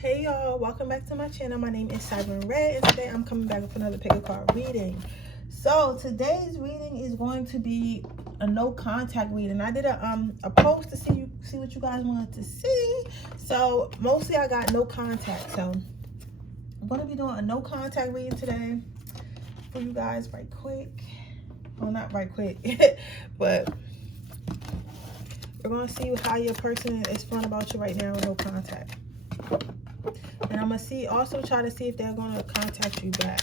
Hey y'all, welcome back to my channel. My name is Siren Redd, and today I'm coming back with another pick a card reading. So today's reading is going to be a no contact reading. I did a post to see what you guys wanted to see. So mostly I got no contact. So I'm going to be doing a no contact reading today for you guys right quick. Well, not right quick, but we're going to see how your person is feeling about you right now with no contact. And I'm going to also try to see if they're going to contact you back.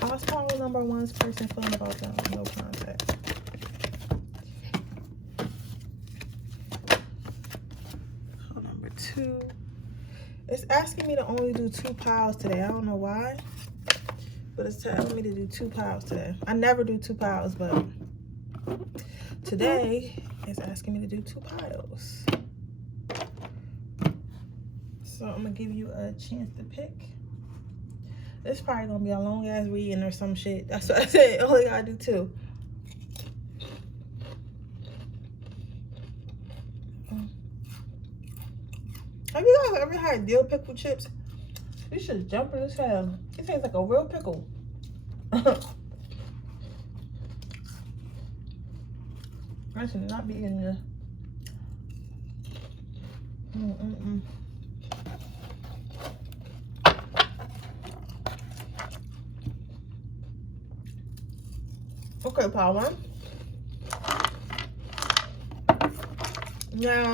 How's power number one's person feeling about them? No contact. Power number two. It's asking me to only do 2 piles today. I don't know why, but it's telling me to do 2 piles today. I never do 2 piles, but today it's asking me to do 2 piles. So I'm going to give you a chance to pick. This is probably going to be a long ass reading or some shit. That's what I said. Only got to do 2. Have you guys ever had dill pickle chips? These shit's jumping as hell. It tastes like a real pickle. I should not be in this. Okay, pile one. Now,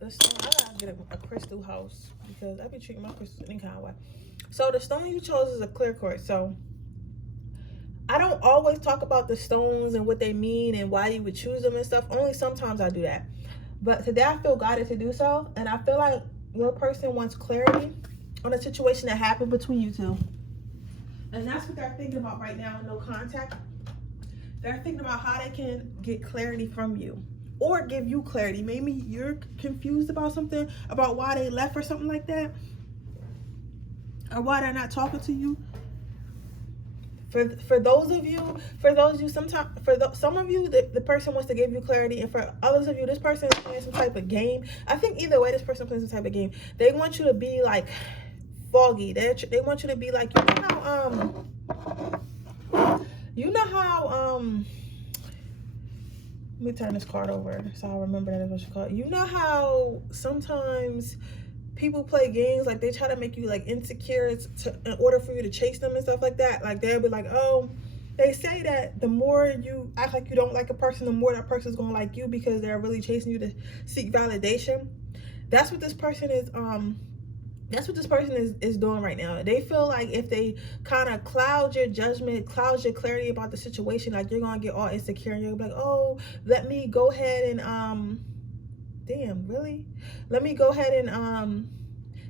the stone, I gotta get a crystal house because I be treating my crystals any kind of way. So the stone you chose is a clear quartz. So I don't always talk about the stones and what they mean and why you would choose them and stuff. Only sometimes I do that. But today I feel guided to do so. And I feel like your person wants clarity on a situation that happened between you two. And that's what they're thinking about right now in no contact. They're thinking about how they can get clarity from you. Or give you clarity. Maybe you're confused about something, about why they left or something like that. Or why they're not talking to you. For those of you, sometimes some of you, the person wants to give you clarity, and for others of you, this person is playing some type of game. I think either way, this person plays some type of game. They want you to be like foggy. They want you to be like, you know how let me turn this card over so I remember that is what you call it. You know how sometimes people play games, like they try to make you like insecure in order for you to chase them and stuff like that. Like they'll be like, oh, they say that the more you act like you don't like a person, the more that person's gonna like you because they're really chasing you to seek validation. That's what this person is is doing right now. They feel like if they kind of cloud your judgment, cloud your clarity about the situation, like you're gonna get all insecure and you're gonna be like, oh, let me go ahead and damn, really? Let me go ahead and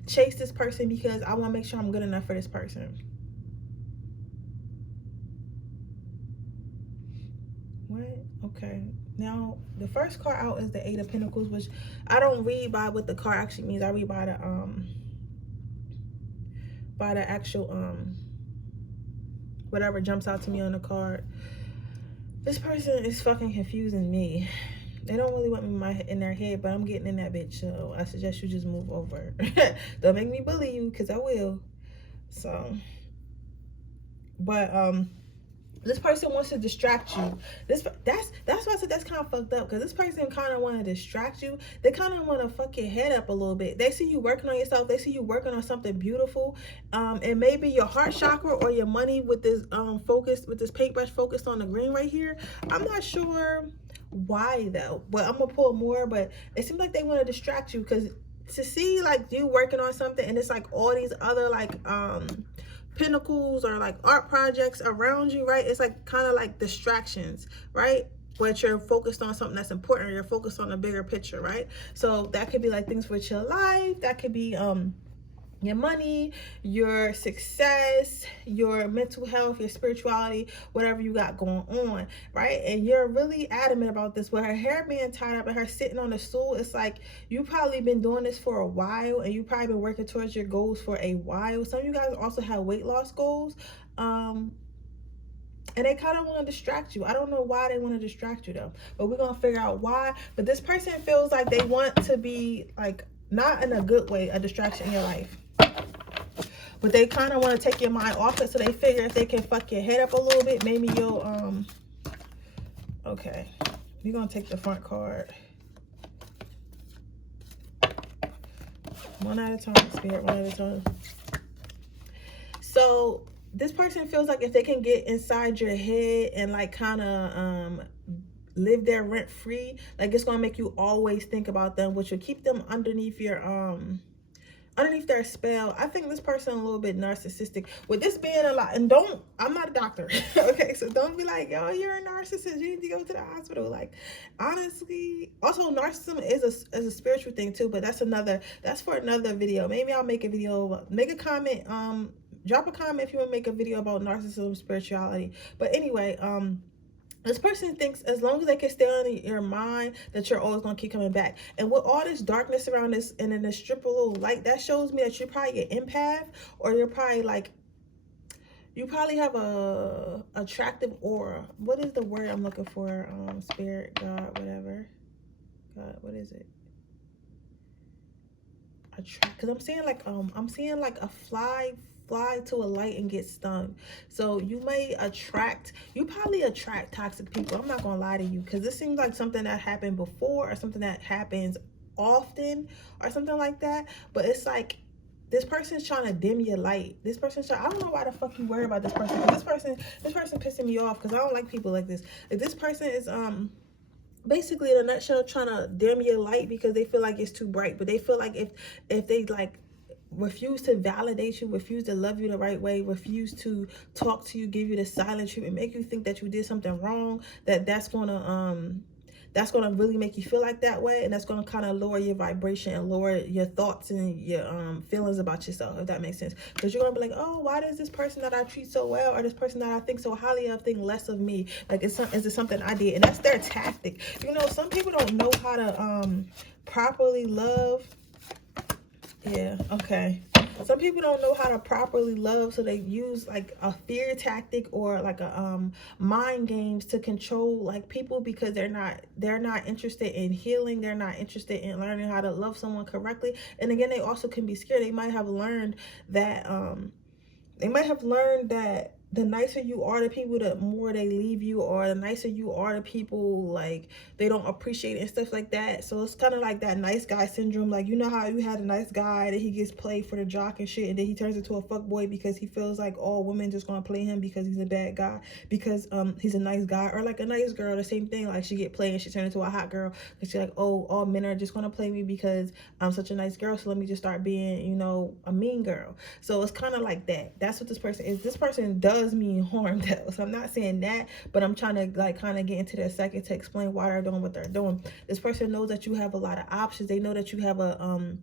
chase this person because I want to make sure I'm good enough for this person. What? Okay. Now, the first card out is the 8 of Pentacles, which I don't read by what the card actually means. I read by the actual whatever jumps out to me on the card. This person is fucking confusing me. They don't really want me in their head, but I'm getting in that bitch, so I suggest you just move over. Don't make me bully you, because I will. So, but this person wants to distract you. That's why I said that's kind of fucked up, because this person kind of want to distract you. They kind of want to fuck your head up a little bit. They see you working on yourself. They see you working on something beautiful. And maybe your heart chakra or your money with this with this paintbrush focused on the green right here. I'm not sure why though, but I'm gonna pull more. But it seems like they want to distract you, because to see like you working on something and it's like all these other like pinnacles or like art projects around you, right? It's like kind of like distractions, right? But you're focused on something that's important, or you're focused on a bigger picture, right? So that could be like things with your life, that could be your money, your success, your mental health, your spirituality, whatever you got going on, right? And you're really adamant about this. With her hair being tied up and her sitting on the stool, it's like you probably been doing this for a while, and you probably been working towards your goals for a while. Some of you guys also have weight loss goals. And they kind of want to distract you. I don't know why they want to distract you though, but we're going to figure out why. But this person feels like they want to be like, not in a good way, a distraction in your life. But they kind of want to take your mind off it, so they figure if they can fuck your head up a little bit, maybe you'll, okay. We're going to take the front card. One at a time, Spirit, one at a time. So this person feels like if they can get inside your head and like kind of live there rent free, like it's gonna make you always think about them, which will keep them underneath your underneath their spell. I think this person a little bit narcissistic with this being a lot. And I'm not a doctor, okay, so don't be like, yo, you're a narcissist, you need to go to the hospital. Like, honestly, also narcissism is a spiritual thing too, but that's for another video. Maybe I'll make a video, make a comment, drop a comment if you want to make a video about narcissism, spirituality. But anyway, this person thinks as long as they can stay on your mind, that you're always going to keep coming back. And with all this darkness around this and then this strip of little light, that shows me that you're probably an empath, or you're probably like, you probably have a attractive aura. What is the word I'm looking for? Spirit, God, whatever. God, what is it? Attract, because I'm seeing like a fly to a light and get stung. So you probably attract toxic people. I'm not gonna lie to you, because this seems like something that happened before, or something that happens often, or something like that. But it's like this person's trying to dim your light. I don't know why the fuck you worry about this person, because this person pissing me off, because I don't like people like this. If this person is basically in a nutshell trying to dim your light because they feel like it's too bright, but they feel like if they like refuse to validate you, refuse to love you the right way, refuse to talk to you, give you the silent treatment, make you think that you did something wrong, that's gonna really make you feel like that way, and that's gonna kind of lower your vibration and lower your thoughts and your feelings about yourself, if that makes sense. Because you're gonna be like, oh, why does this person that I treat so well, or this person that I think so highly of, think less of me? Like, is it something I did? And that's their tactic. You know, some people don't know how to properly love. Yeah, okay. Some people don't know how to properly love, so they use like a fear tactic or like a mind games to control like people, because they're not interested in healing. They're not interested in learning how to love someone correctly. And again, they also can be scared. They might have learned that the nicer you are to people, the more they leave you, or the nicer you are to people, like they don't appreciate it and stuff like that. So it's kind of like that nice guy syndrome. Like, you know how you had a nice guy that he gets played for the jock and shit, and then he turns into a fuckboy because he feels like all women just gonna play him because he's a bad guy, because he's a nice guy. Or like a nice girl, the same thing, like she get played and she turns into a hot girl because she's like, oh, all men are just gonna play me because I'm such a nice girl, so let me just start being, you know, a mean girl. So it's kind of like that. That's what this person is. This person does mean harm though, so I'm not saying that, but I'm trying to like kind of get into their second to explain why they're doing what they're doing. This person knows that you have a lot of options. They know that you have a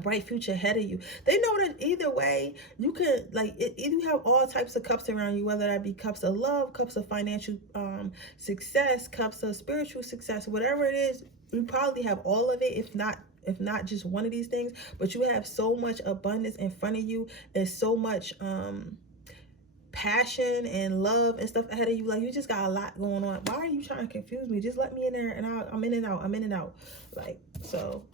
bright future ahead of you. They know that either way you could, like, you have all types of cups around you, whether that be cups of love, cups of financial success, cups of spiritual success, whatever it is. You probably have all of it, if not just one of these things. But you have so much abundance in front of you, and so much passion and love and stuff ahead of you. Like, you just got a lot going on. Why are you trying to confuse me? Just let me in there, and I'm in and out. Like, so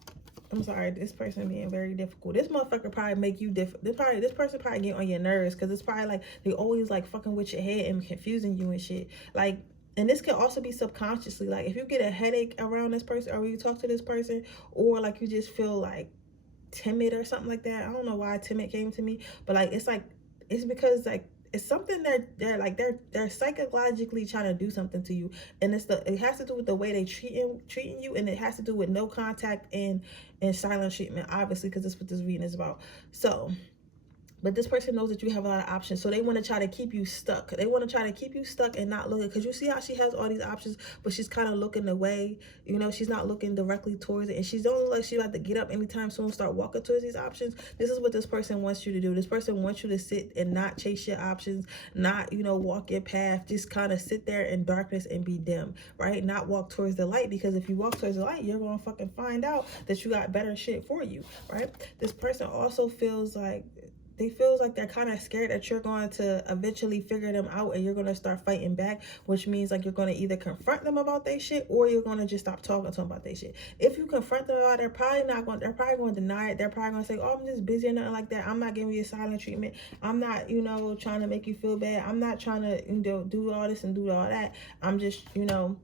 I'm sorry, this person being very difficult. This motherfucker probably make you different. This person probably get on your nerves, because it's probably like they always like fucking with your head and confusing you and shit. Like, and this can also be subconsciously. Like, if you get a headache around this person, or when you talk to this person, or like you just feel like timid or something like that. I don't know why timid came to me, but like it's because like it's something that they're psychologically trying to do something to you, and it has to do with the way they treating you, and it has to do with no contact and silent treatment, obviously, because that's what this reading is about. So, but this person knows that you have a lot of options, so they want to try to keep you stuck. They want to try to keep you stuck and not looking, because you see how she has all these options, but she's kind of looking away. You know, she's not looking directly towards it, and she's don't look like she's about to get up anytime soon and start walking towards these options. This is what this person wants you to do. This person wants you to sit and not chase your options, not, you know, walk your path. Just kind of sit there in darkness and be dim, right? Not walk towards the light, because if you walk towards the light, you're gonna fucking find out that you got better shit for you, right? This person also feels like they feels like they're kind of scared that you're going to eventually figure them out and you're going to start fighting back, which means like you're going to either confront them about their shit or you're going to just stop talking to them about their shit. If you confront them about it, they're probably going to deny it. They're probably going to say, oh, I'm just busy or nothing like that. I'm not giving you a silent treatment. I'm not, you know, trying to make you feel bad. I'm not trying to, you know, do all this and do all that. I'm just, you know,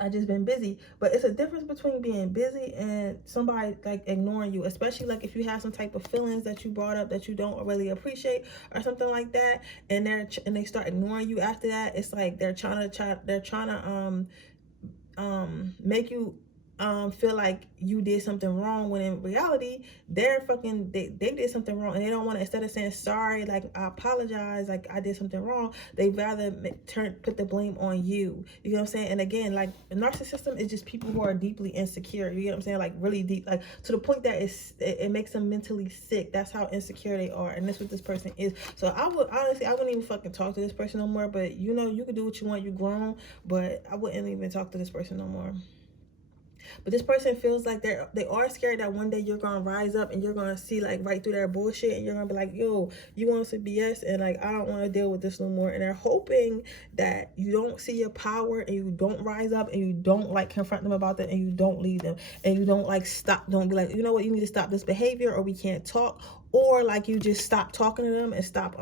I just been busy. But it's a difference between being busy and somebody like ignoring you, especially like if you have some type of feelings that you brought up that you don't really appreciate or something like that, and they start ignoring you after that. It's like they're trying to make you feel like you did something wrong, when in reality they're fucking they did something wrong, and they don't want to, instead of saying sorry, like I apologize, like I did something wrong, they rather put the blame on you. You know what I'm saying? And again, like the narcissism is just people who are deeply insecure. You know what I'm saying? Like really deep, like to the point that it makes them mentally sick. That's how insecure they are, and that's what this person is. So I wouldn't even fucking talk to this person no more. But you know, you can do what you want, you grown, but I wouldn't even talk to this person no more. But this person feels like they are scared that one day you're gonna rise up and you're gonna see like right through their bullshit, and you're gonna be like, yo, you want some BS, and like I don't want to deal with this no more. And they're hoping that you don't see your power and you don't rise up and you don't like confront them about that and you don't leave them and you don't like don't be like, you know what, you need to stop this behavior or we can't talk, or like you just stop talking to them and stop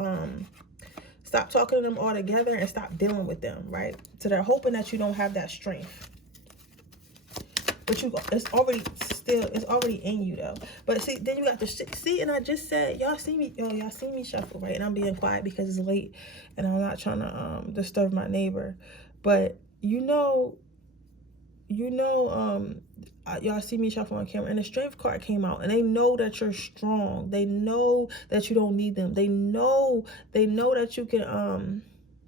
talking to them altogether and stop dealing with them, right? So they're hoping that you don't have that strength. But it's already in you though. But see, then you got to see, and I just said, y'all see me shuffle, right? And I'm being quiet because it's late and I'm not trying to disturb my neighbor. But y'all see me shuffle on camera, and the strength card came out, and they know that you're strong. They know that you don't need them. They know that you can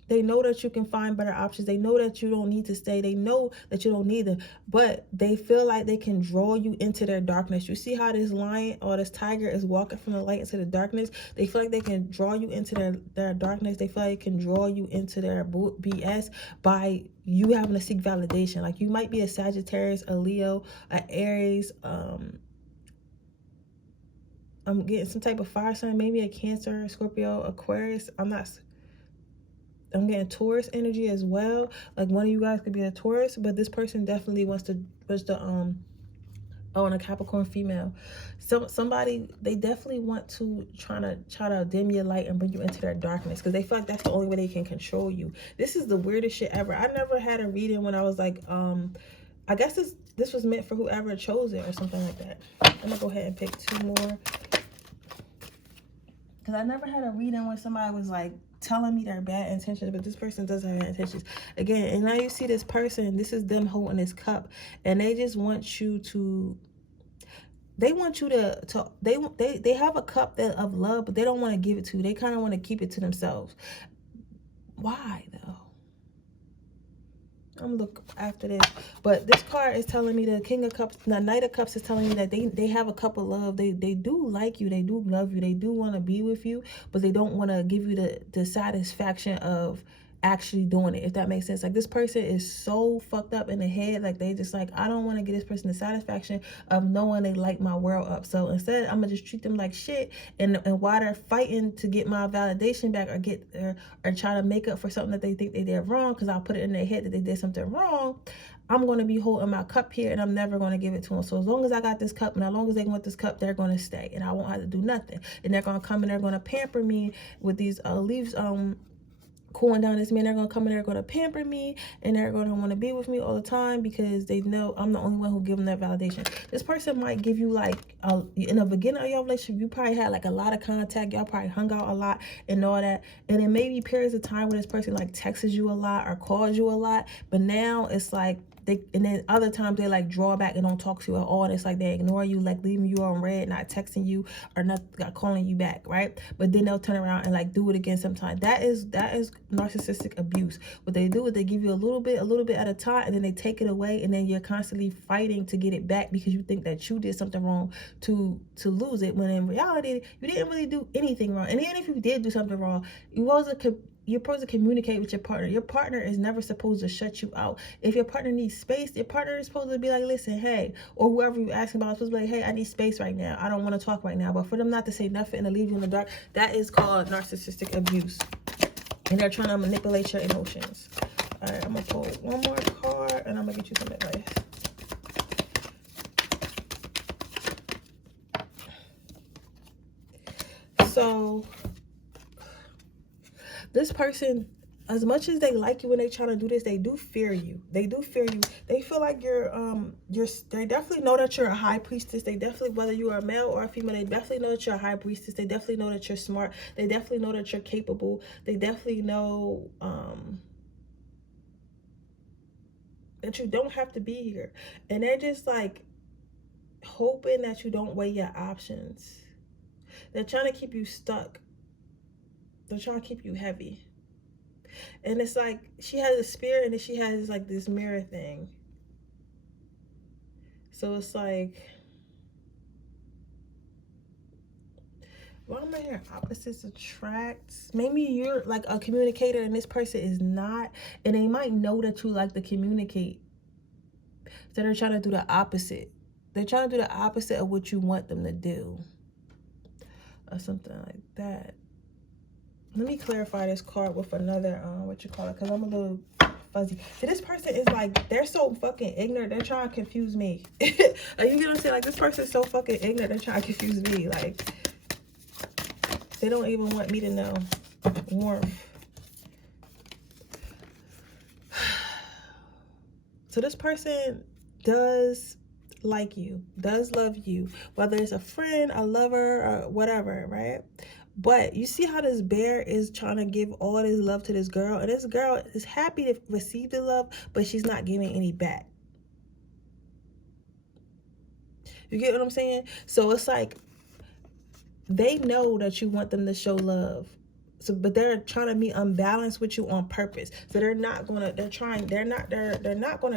they know that you can find better options. They know that you don't need to stay. They know that you don't need them. But they feel like they can draw you into their darkness. You see how this lion or this tiger is walking from the light into the darkness? They feel like they can draw you into their darkness. They feel like they can draw you into their BS by you having to seek validation. Like you might be a Sagittarius, a Leo, an Aries, I'm getting some type of fire sign, maybe a Cancer, Scorpio, Aquarius. I'm getting Taurus energy as well. Like one of you guys could be a Taurus, but this person definitely wants and a Capricorn female. Somebody, they definitely want to try to dim your light and bring you into their darkness because they feel like that's the only way they can control you. This is the weirdest shit ever. I never had a reading when I was like, I guess this was meant for whoever chose it or something like that. I'm gonna go ahead and pick two more because I never had a reading when somebody was like telling me their bad intentions, but this person does have bad intentions again. And now you see this person, this is them holding this cup, and they just want you to they have a cup of love, but they don't want to give it to you. They kind of want to keep it to themselves. Why though? I'm gonna look after this, but this card is telling me the King of Cups, the Knight of Cups is telling me that they have a cup of love. They do like you, they do love you, they do want to be with you, but they don't want to give you the satisfaction of actually doing it, if that makes sense. Like this person is so fucked up in the head, like they just like, I don't want to give this person the satisfaction of knowing they light my world up. So instead, I'm gonna just treat them like shit, and while they're fighting to get my validation back or try to make up for something that they think they did wrong, because I'll put it in their head that they did something wrong, I'm going to be holding my cup here, and I'm never going to give it to them. So as long as I got this cup, and as long as they want this cup, they're going to stay, and I won't have to do nothing. And they're going to come and they're going to pamper me with these leaves cooling down this man. They're gonna come in, they're gonna pamper me, and they're gonna want to be with me all the time because they know I'm the only one who give them that validation. This person might give you like in the beginning of your relationship, you probably had like a lot of contact, y'all probably hung out a lot and all that, and then maybe periods of time where this person like texts you a lot or calls you a lot, but now it's like and then other times they like draw back and don't talk to you at all, and it's like they ignore you, like leaving you on red, not texting you or not calling you back, right? But then they'll turn around and like do it again sometimes. That is narcissistic abuse. What they do is they give you a little bit at a time, and then they take it away, and then you're constantly fighting to get it back because you think that you did something wrong to lose it, when in reality you didn't really do anything wrong. And even if you did do something wrong, you're supposed to communicate with your partner. Your partner is never supposed to shut you out. If your partner needs space, your partner is supposed to be like, listen, hey, or whoever you asking about is supposed to be like, hey, I need space right now. I don't want to talk right now. But for them not to say nothing and to leave you in the dark, that is called narcissistic abuse. And they're trying to manipulate your emotions. All right, I'm going to pull one more card and I'm going to get you some advice. So this person, as much as they like you when they trying to do this, they do fear you. They do fear you. They feel like they definitely know that you're a high priestess. They definitely, whether you are a male or a female, they definitely know that you're a high priestess. They definitely know that you're smart. They definitely know that you're capable. They definitely know that you don't have to be here. And they're just like hoping that you don't weigh your options. They're trying to keep you stuck. They're trying to keep you heavy. And it's like she has a spear and then she has like this mirror thing. So it's like, why am I hearing opposites attract? Maybe you're like a communicator and this person is not. And they might know that you like to communicate. So they're trying to do the opposite. They're trying to do the opposite of what you want them to do. Or something like that. Let me clarify this card with another, because I'm a little fuzzy. So this person is like, they're so fucking ignorant. They're trying to confuse me. Like, you get what I'm saying? Like, this person is so fucking ignorant. They're trying to confuse me. Like, they don't even want me to know. Warmth. So this person does like you, does love you, whether it's a friend, a lover, or whatever, right? But you see how this bear is trying to give all this love to this girl, and this girl is happy to receive the love, but she's not giving any back. You get what I'm saying? So it's like they know that you want them to show love. So, but they're trying to be unbalanced with you on purpose. So they're not gonna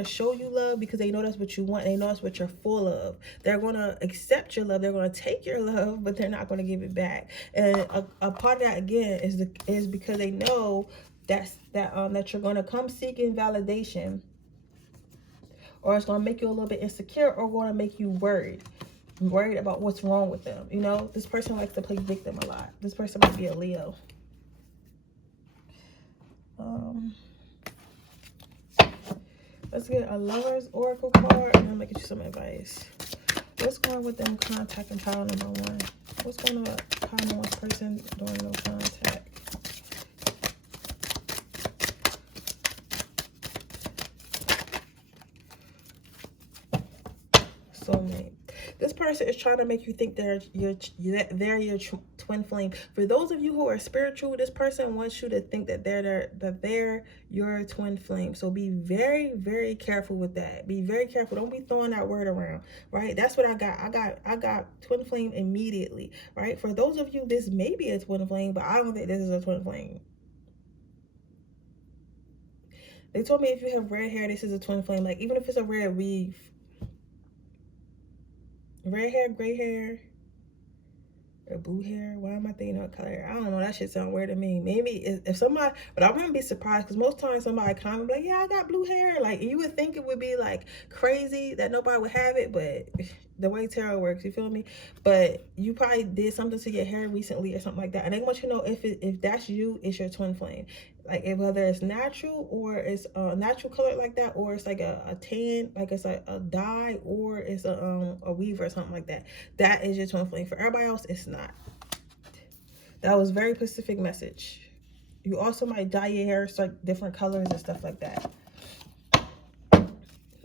show you love because they know that's what you want. They know that's what you're full of. They're gonna accept your love. They're gonna take your love, but they're not gonna give it back. And a part of that again is because they know that you're gonna come seeking validation, or it's gonna make you a little bit insecure, or gonna make you worried about what's wrong with them. You know, this person likes to play victim a lot. This person might be a Leo. Let's get a Lover's Oracle card, and I'm gonna get you some advice. What's going on with them contact and pile number one? What's going on with pile number one person doing no contact? Soulmate. This person is trying to make you think they're your twin flame. For those of you who are spiritual, this person wants you to think that they're your twin flame. So be very, very careful with that. Be very careful. Don't be throwing that word around, right? That's what I got. I got twin flame immediately, right? For those of you, this may be a twin flame, but I don't think this is a twin flame. They told me if you have red hair, this is a twin flame. Like, even if it's a red weave. Red hair, gray hair, or blue hair. Why am I thinking of color? I don't know. That shit sound weird to me. Maybe if somebody, but I wouldn't be surprised because most times somebody comment like, yeah, I got blue hair. Like, you would think it would be like crazy that nobody would have it, but the way tarot works, you feel me? But you probably did something to your hair recently or something like that, and they want you to know if that's you, it's your twin flame. Like, whether it's natural or it's a natural color like that, or it's like a tan, like it's a dye, or it's a weave or something like that. That is your twin flame. For everybody else, it's not. That was very specific message. You also might dye your hair like different colors and stuff like that.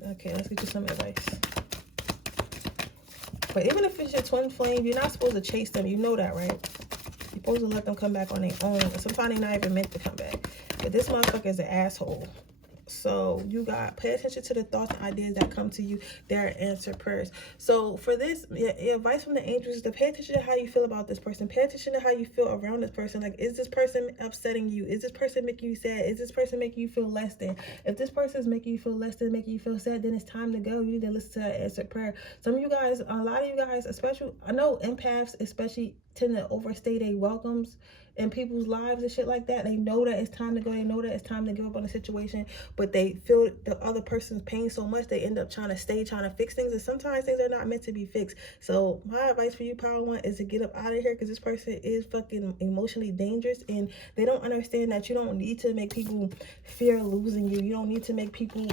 Okay, let's get you some advice. But even if it's your twin flame, you're not supposed to chase them. You know that, right? You're supposed to let them come back on their own. Sometimes they're not even meant to come back. But this motherfucker is an asshole. So you got pay attention to the thoughts and ideas that come to you. They're answered prayers. So for this, your advice from the angels is to pay attention to how you feel about this person. Pay attention to how you feel around this person. Like, is this person upsetting you? Is this person making you sad? Is this person making you feel less than? If this person is making you feel less than, making you feel sad, then it's time to go. You need to listen to that answered prayer. Some of you guys, a lot of you guys, especially, I know empaths especially tend to overstay their welcomes in people's lives and shit like that. They know that it's time to go. They know that it's time to give up on the situation, but they feel the other person's pain so much they end up trying to fix things, and sometimes things are not meant to be fixed. So my advice for you, Power One, is to get up out of here, because this person is fucking emotionally dangerous, and they don't understand that you don't need to make people fear losing you. You don't need to make people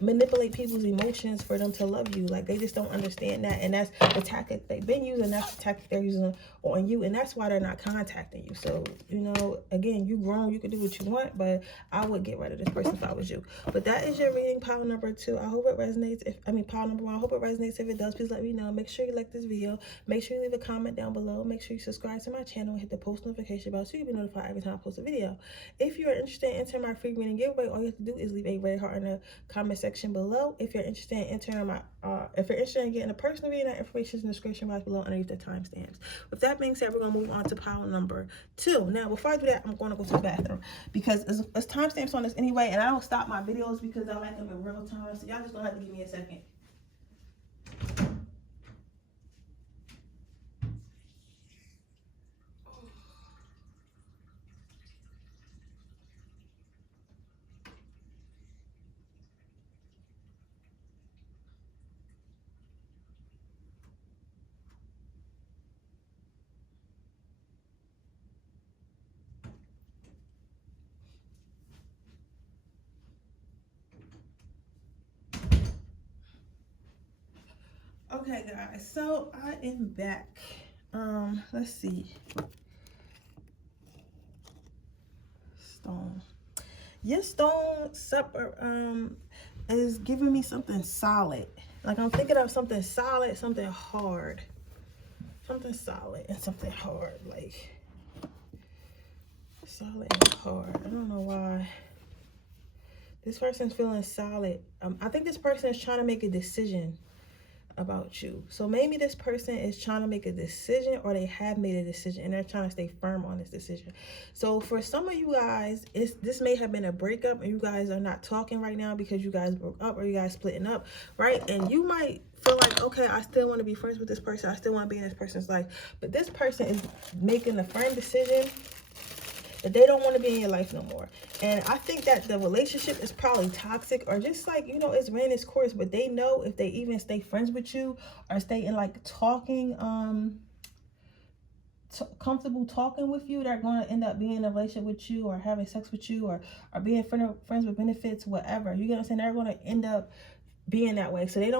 manipulate people's emotions for them to love you. Like, they just don't understand that, and that's the tactic they've been using. That's the tactic they're using on you, and that's why they're not contacting you. So, you know, again, you grown, you can do what you want, but I would get rid of this person if I was you. But that is your reading, pile number 2. I hope it resonates. Pile number 1, I hope it resonates. If it does, please let me know. Make sure you like this video. Make sure you leave a comment down below. Make sure you subscribe to my channel and hit the post notification bell so you'll be notified every time I post a video. If you're interested in entering my free reading giveaway, all you have to do is leave a red heart in the comment section below. If you're interested in entering my getting a personal reading, that information is in the description box below underneath the timestamps. With that being said, we're gonna move on to pile number 2. Now, before I do that, I'm gonna go to the bathroom, because it's timestamps on this anyway, and I don't stop my videos because I like them in real time. So y'all just gonna have to give me a second. Okay, guys, so I am back. Let's see. Stone. Your stone is giving me something solid. Like, I'm thinking of something solid, something hard. Something solid and something hard. Like, solid and hard. I don't know why. This person's feeling solid. I think this person is trying to make a decision about you. So maybe this person is trying to make a decision, or they have made a decision and they're trying to stay firm on this decision. So for some of you guys, this may have been a breakup, and you guys are not talking right now because you guys broke up, or you guys splitting up, right? And you might feel like, okay, I still want to be friends with this person, I still want to be in this person's life, but this person is making a firm decision that they don't want to be in your life no more. And I think that the relationship is probably toxic, or just like, you know, it's ran its course, but they know if they even stay friends with you or stay in like talking, comfortable talking with you, they're going to end up being in a relationship with you, or having sex with you, or being friends with benefits, whatever. You get what I'm saying? They're going to end up being that way. So they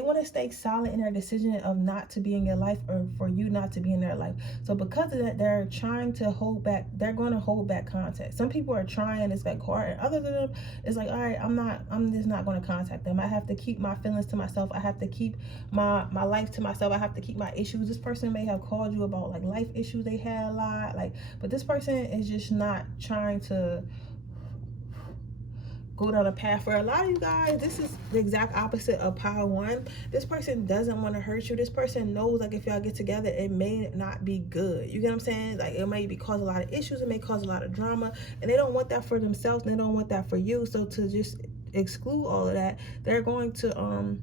want to stay solid in their decision of not to be in your life, or for you not to be in their life. So because of that, they're trying to hold back. They're going to hold back contact. Some people are trying, it's like hard, and others of them, it's like, all right, I'm just not going to contact them. I have to keep my feelings to myself. I have to keep my life to myself. I have to keep my issues. This person may have called you about like life issues they had a lot, like, but this person is just not trying to go down a path. For a lot of you guys, this is the exact opposite of pile 1. This person doesn't want to hurt you. This person knows, like, if y'all get together, it may not be good. You get what I'm saying? Like, it may cause a lot of issues, it may cause a lot of drama, and they don't want that for themselves, and they don't want that for you. So to just exclude all of that, they're going to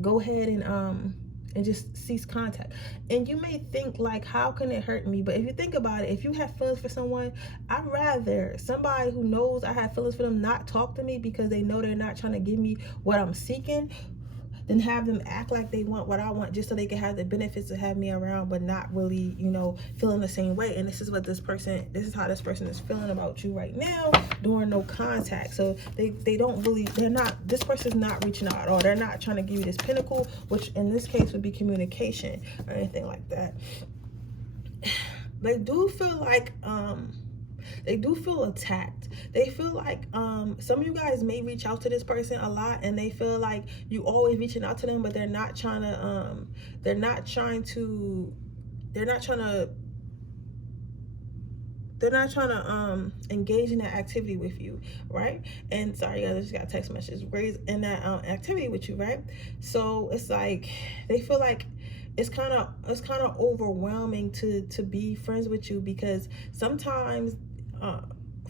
go ahead and just cease contact. And you may think, like, how can it hurt me? But if you think about it, if you have feelings for someone, I'd rather somebody who knows I have feelings for them not talk to me because they know they're not trying to give me what I'm seeking, than have them act like they want what I want just so they can have the benefits of having me around, but not really, you know, feeling the same way. And this is how this person is feeling about you right now during no contact. So this person's not reaching out at all. They're not trying to give you this pinnacle, which in this case would be communication or anything like that. They do feel like they do feel attacked. They feel like some of you guys may reach out to this person a lot, and they feel like you always reaching out to them, but they're not trying to engage in that activity with you, right? And sorry guys, I just got a text message, raise in that activity with you, right? So it's like they feel like it's kind of overwhelming to be friends with you, because sometimes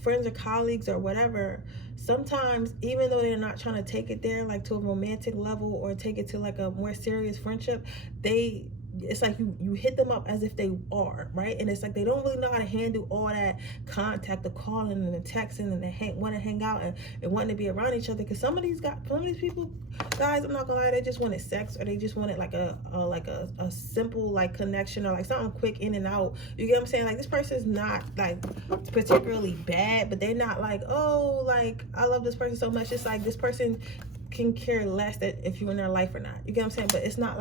friends or colleagues or whatever, sometimes even though they're not trying to take it there like to a romantic level or take it to like a more serious friendship, they it's like you hit them up as if they are, right? And it's like they don't really know how to handle all that contact, the calling and the texting, and they want to hang out and wanting to be around each other. Because some of these people, guys, I'm not gonna lie, they just wanted sex, or they just wanted like a simple like connection, or like something quick in and out. You get what I'm saying? Like, this person's not like particularly bad, but they're not like, oh, like I love this person so much. It's like this person can care less that if you're in their life or not. You get what I'm saying? But it's not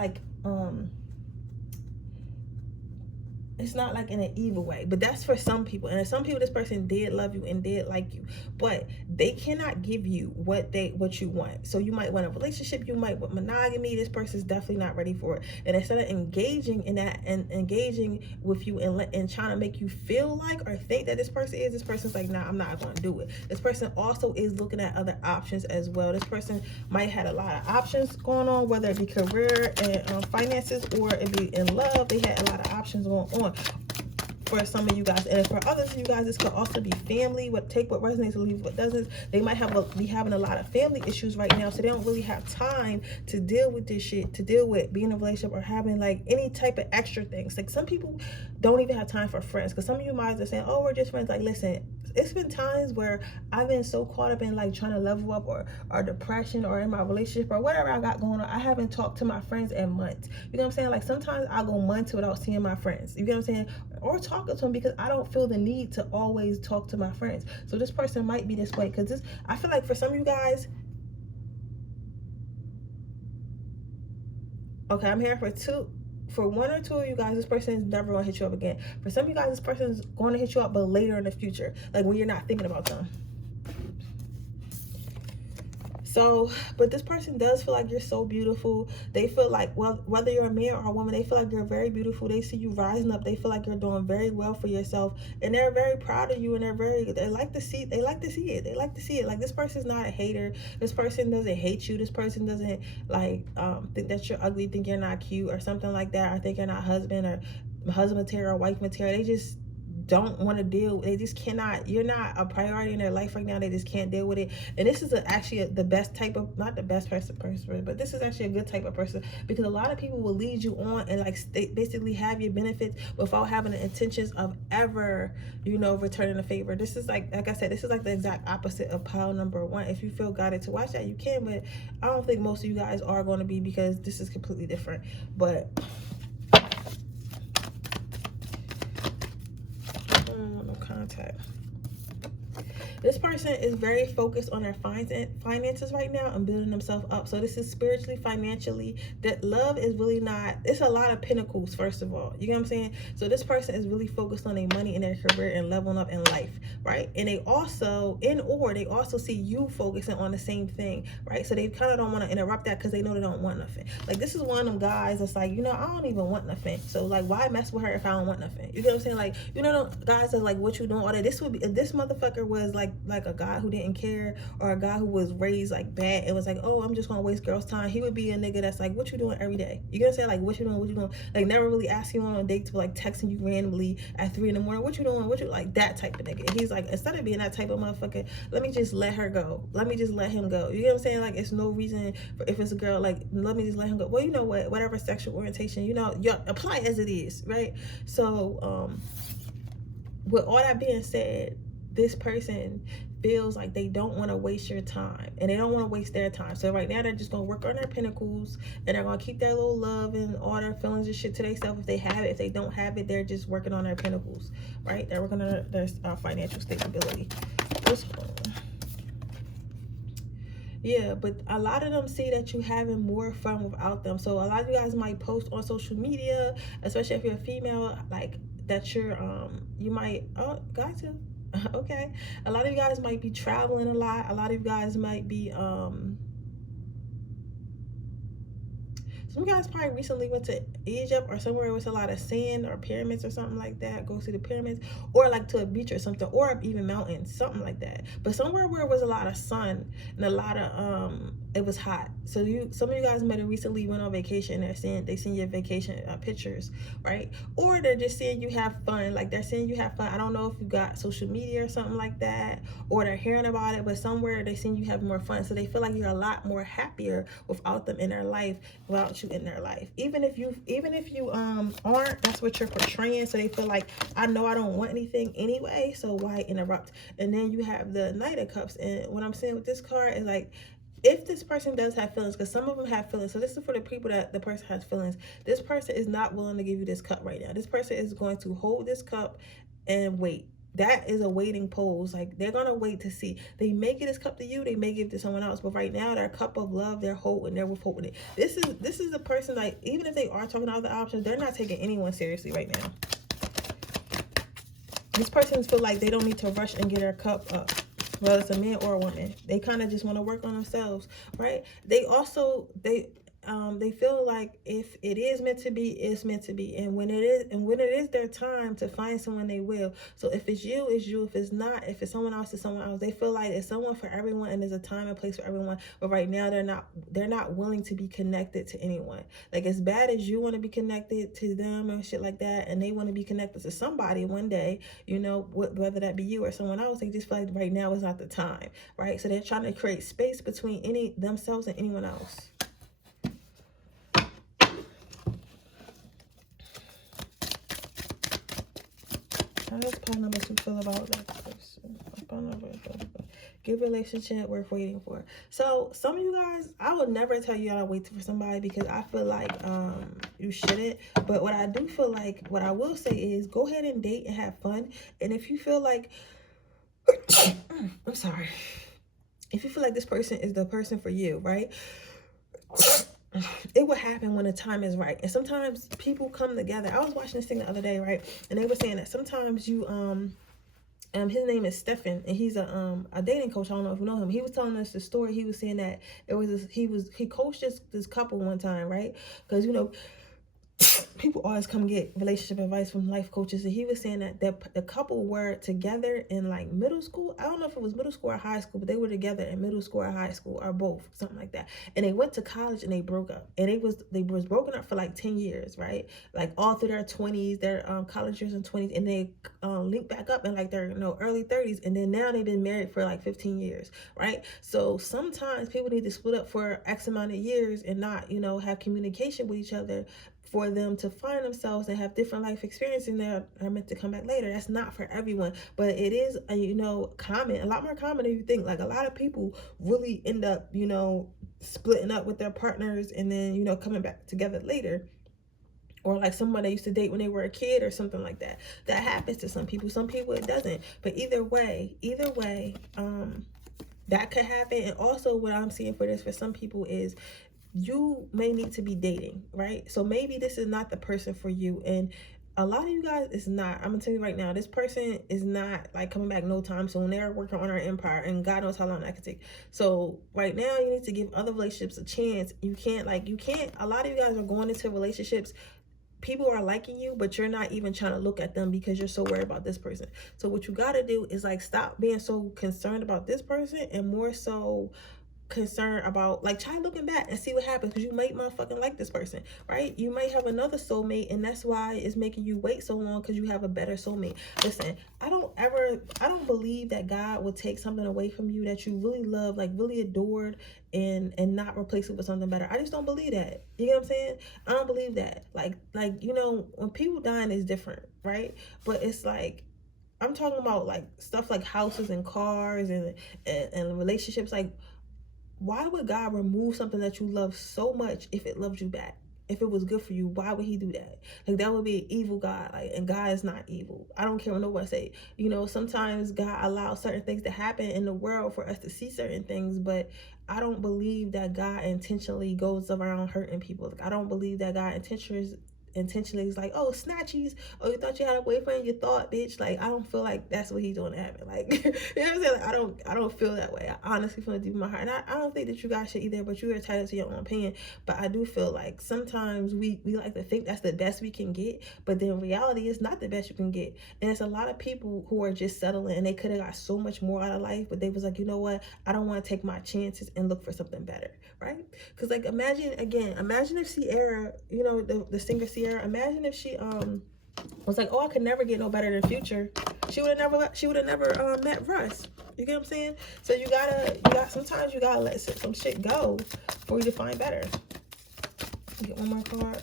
like in an evil way, but that's for some people. And some people, this person did love you and did like you, but they cannot give you what you want. So you might want a relationship, you might want monogamy. This person's definitely not ready for it. And instead of engaging in that and engaging with you and trying to make you feel like or think that this person's like, nah, I'm not gonna do it. This person also is looking at other options as well. This person might have a lot of options going on, whether it be career and finances, or it be in love. They had a lot of options going on for some of you guys. And for others of you guys, this could also be family. Take what resonates and leave what doesn't. They might be having a lot of family issues right now, so they don't really have time to deal with this shit, to deal with being in a relationship or having like any type of extra things. Like, some people don't even have time for friends, because some of you guys are saying, oh, we're just friends. Like, listen, it's been times where I've been so caught up in like trying to level up, or depression, or in my relationship, or whatever I got going on, I haven't talked to my friends in months. You know what I'm saying? Like, sometimes I go months without seeing my friends. You get what I'm saying? Or talking to them, because I don't feel the need to always talk to my friends. So this person might be this way, because I feel like for some of you guys, okay, I'm here for one or two of you guys, this person is never going to hit you up again. For some of you guys, this person is going to hit you up, but later in the future, like when you're not thinking about them. So, but this person does feel like you're so beautiful. They feel like, well, whether you're a man or a woman, they feel like you're very beautiful. They see you rising up. They feel like you're doing very well for yourself, and they're very proud of you. And they like to see it. They like to see it. Like, this person's not a hater. This person doesn't hate you. This person doesn't like think that you're ugly, think you're not cute, or something like that, or think you're not husband material or wife material. They just don't want to deal. They just cannot. You're not a priority in their life right now. They just can't deal with it. And this is actually the best type of, not the best person, but this is actually a good type of person, because a lot of people will lead you on and like basically have your benefits without having the intentions of ever, returning a favor. This is like I said, this is like the exact opposite of pile number one. If you feel guided to watch that, you can, but I don't think most of you guys are going to be, because this is completely different. But no contact. This person is very focused on their finances right now and building themselves up. So this is spiritually, financially. That love is really not, it's a lot of pentacles, first of all. You know what I'm saying? So this person is really focused on their money and their career and leveling up in life, right? And they also see you focusing on the same thing, right? So they kind of don't want to interrupt that, because they know they don't want nothing. Like, this is one of them guys that's like, I don't even want nothing. So like, why mess with her if I don't want nothing? You get what I'm saying? Like, them guys are like, what you doing? All that. This would be, if this motherfucker was like a guy who didn't care, or a guy who was raised like bad and was like, oh, I'm just gonna waste girls' time. He would be a nigga that's like, what you doing every day? You gonna say like, what you doing? Like, never really asking you on a date, to like texting you randomly at 3 a.m. What you doing? Like, that type of nigga. He's like, instead of being that type of motherfucker, let me just let her go. Let me just let him go. You know what I'm saying? Like, it's no reason for, if it's a girl, like, let me just let him go. Well, you know what? Whatever sexual orientation, you apply as it is, right? So, with all that being said, this person feels like they don't want to waste your time, and they don't want to waste their time. So right now they're just going to work on their pentacles, and they're going to keep their little love and all their feelings and shit to themselves if they have it. If they don't have it, they're just working on their pentacles, right? They're working on their financial stability. Yeah, but a lot of them see that you're having more fun without them. So a lot of you guys might post on social media, especially if you're a female, like that you might, oh, got to. Okay, a lot of you guys might be traveling a lot. A lot of you guys might be some of you guys probably recently went to Egypt or somewhere with a lot of sand or pyramids or something like that. Go see the pyramids, or like to a beach or something, or even mountains, something like that. But somewhere where it was a lot of sun and a lot of it was hot. So some of you guys might have recently went on vacation. They send your vacation pictures, right? Or they're just seeing you have fun. Like, they're seeing you have fun. I don't know if you got social media or something like that, or they're hearing about it, but somewhere they seeing you have more fun. So they feel like you're a lot more happier without them in their life, without you in their life. Even if you aren't, that's what you're portraying. So they feel like, I know I don't want anything anyway, so why interrupt? And then you have the Knight of Cups. And what I'm saying with this card is like, if this person does have feelings, because some of them have feelings, so this is for the people that the person has feelings, this person is not willing to give you this cup right now. This person is going to hold this cup and wait. That is a waiting pose. Like, they're gonna wait to see. They may give this cup to you, they may give it to someone else, but right now their cup of love, they're holding, they're withholding it. This is the person, like, even if they are talking about the options, they're not taking anyone seriously right now. This person feel like they don't need to rush and get their cup up. Well, it's a man or a woman. They kind of just want to work on themselves, right? They also, they feel like if it is meant to be, it's meant to be. And when it is their time to find someone, they will. So if it's you, it's you. If it's not, if it's someone else, it's someone else. They feel like it's someone for everyone, and there's a time and place for everyone. But right now, they're not willing to be connected to anyone. Like, as bad as you want to be connected to them and shit like that, and they want to be connected to somebody one day, you know, whether that be you or someone else, they just feel like right now is not the time, right? So they're trying to create space between themselves and anyone else. How does part number 2 feel about that person? Good relationship worth waiting for. So some of you guys, I would never tell you to wait for somebody, because I feel like you shouldn't. But what I do feel like, what I will say is, go ahead and date and have fun. And if you feel like I'm sorry, if you feel like this person is the person for you, right? It will happen when the time is right. And sometimes people come together. I was watching this thing the other day, right? And they were saying that sometimes you his name is Stefan, and he's a dating coach. I don't know if you know him. He was telling us the story. He was saying that he coached this couple one time, right? Because, you know, people always come get relationship advice from life coaches, and he was saying that the couple were together in like middle school. I don't know if it was middle school or high school, but they were together in middle school or high school, or both, something like that. And they went to college and they broke up, and they was broken up for like 10 years, right? Like all through their 20s, their college years and 20s, and they linked back up in like their early 30s, and then now they've been married for like 15 years, right? So sometimes people need to split up for X amount of years and not, have communication with each other, for them to find themselves and have different life experiences, and they're meant to come back later. That's not for everyone, but it is, common, a lot more common than you think. Like, a lot of people really end up, splitting up with their partners, and then, coming back together later. Or like someone they used to date when they were a kid or something like that. That happens to some people it doesn't. But either way, that could happen. And also, what I'm seeing for some people is, you may need to be dating, right? So maybe this is not the person for you, and a lot of you guys, it's not. I'm gonna tell you right now, this person is not like coming back no time soon. They're working on our empire, and God knows how long that could take. So right now, you need to give other relationships a chance. You can't, a lot of you guys are going into relationships, people are liking you, but you're not even trying to look at them because you're so worried about this person. So what you got to do is stop being so concerned about this person, and more so concerned about, try looking back and see what happens, because you might motherfucking like this person, right? You might have another soulmate, and that's why it's making you wait so long, because you have a better soulmate. Listen, I don't believe that God would take something away from you that you really love, really adored, and not replace it with something better. I just don't believe that. You get what I'm saying? I don't believe that. When people dying is different, right? But it's I'm talking about stuff like houses and cars and relationships. Why would God remove something that you love so much if it loves you back? If it was good for you, why would he do that? That would be an evil God. And God is not evil. I don't care what nobody say. Sometimes God allows certain things to happen in the world for us to see certain things, but I don't believe that God intentionally goes around hurting people. I don't believe that God intentionally is like, oh, snatchies, oh, you thought you had a boyfriend, you thought, bitch. Like, I don't feel like that's what he's doing to happen. Like, you know what I'm saying? Like, I don't feel that way. I honestly feel it deep in my heart. And I don't think that you guys should either, but you are entitled to your own opinion. But I do feel like sometimes we like to think that's the best we can get, but then reality is not the best you can get. And it's a lot of people who are just settling, and they could have got so much more out of life, but they was like, you know what? I don't want to take my chances and look for something better, right? Because like imagine if Sierra, you know, the singer Sierra, imagine if she was like, oh, I could never get no better than Future. She would have never met Russ. You get what I'm saying? So sometimes you gotta let some shit go for you to find better. Get one more card.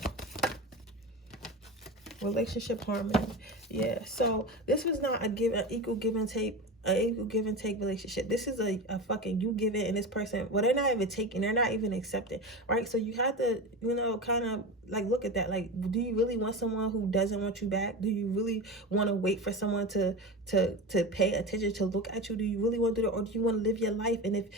Relationship harmony. Yeah, so this was not an equal give and take relationship. This is a fucking you give it, and this person, well, they're not even taking, they're not even accepting, right? So you have to, you know, kind of like look at that. Like, do you really want someone who doesn't want you back? Do you really want to wait for someone to pay attention, to look at you? Do you really want to do that, or do you want to live your life? And if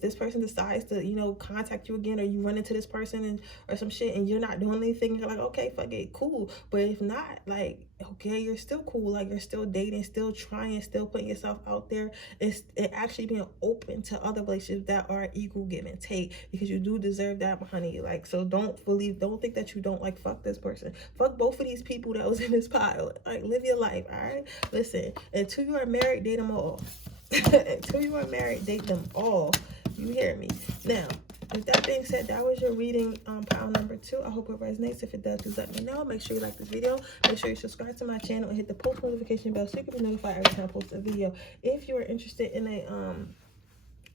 this person decides to, you know, contact you again, or you run into this person and or some shit, and you're not doing anything, you're like, okay, fuck it, cool. But if not, like, okay, you're still cool, like you're still dating, still trying, still putting yourself out there, and actually being open to other relationships that are equal give and take, because you do deserve that, honey. Like, so don't think that you don't, like, fuck this person, fuck both of these people that was in this pile. Like, live your life, all right? Listen, until you are married, date them all. Until you are married, date them all. You hear me? Now, with that being said, that was your reading, pile number 2. I hope it resonates. If it does, please let me know. Make sure you like this video. Make sure you subscribe to my channel and hit the post notification bell so you can be notified every time I post a video. If you are interested in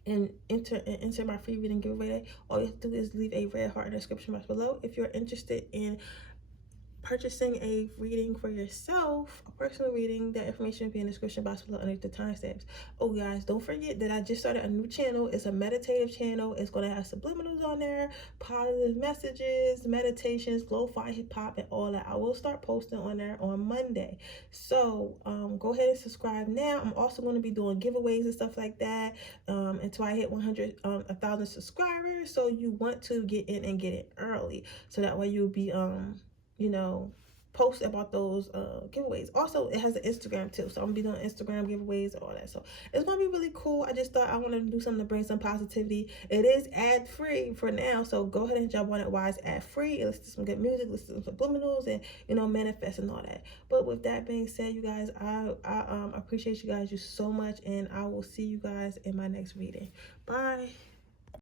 enter my free reading giveaway, all you have to do is leave a red heart in the description box below. If you're interested in purchasing a reading for yourself, a personal reading, that information will be in the description box below underneath the timestamps. Oh, guys, don't forget that I just started a new channel. It's a meditative channel. It's going to have subliminals on there, positive messages, meditations, lo-fi hip-hop, and all that. I will start posting on there on Monday. So go ahead and subscribe now. I'm also going to be doing giveaways and stuff like that until I hit 1,000 subscribers. So you want to get in and get it early, so that way you'll be you know, post about those giveaways. Also, it has an Instagram too, so I'm gonna be doing Instagram giveaways and all that. So it's gonna be really cool. I just thought I wanted to do something to bring some positivity. It is ad free for now, so go ahead and jump on it while it's ad free. Listen to some good music, listen to some subliminals, and, you know, manifest and all that. But with that being said, you guys, I appreciate you guys so much, and I will see you guys in my next reading. Bye.